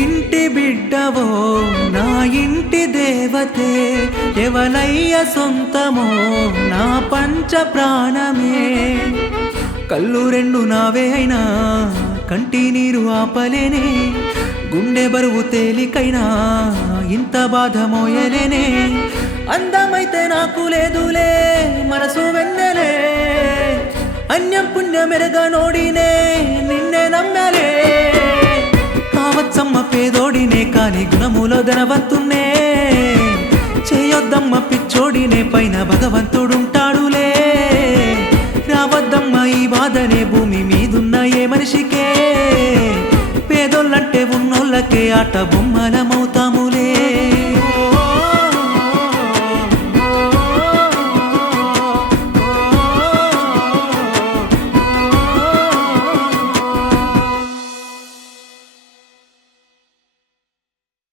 ఇంటి బిడ్డవో నా ఇంటి దేవతే ఎవలయ్య సొంతమో నా పంచ ప్రాణమే కళ్ళు రెండు నావే అయినా కంటి నీరు ఆపలేనే గుండె బరువు తేలికైనా ఇంత బాధ మోయలేనే అందమైతే నాకు లేదులే మనసు వెన్నెలే అన్యం పుణ్యమెరగా నోడినే నిన్నే నమ్మలే కావచ్చమ్మ పేదోడినే కాని గుణములో ధనవంతున్నే చేయొద్దమ్మ పిచ్చోడినే పైన భగవంతుడుంటాడులే రావద్దమ్మ ఈ బాధనే భూమి మీదున్న ఏ మనిషికే పేదోళ్ళంటే ఉన్నోళ్ళకే ఆట బొమ్మల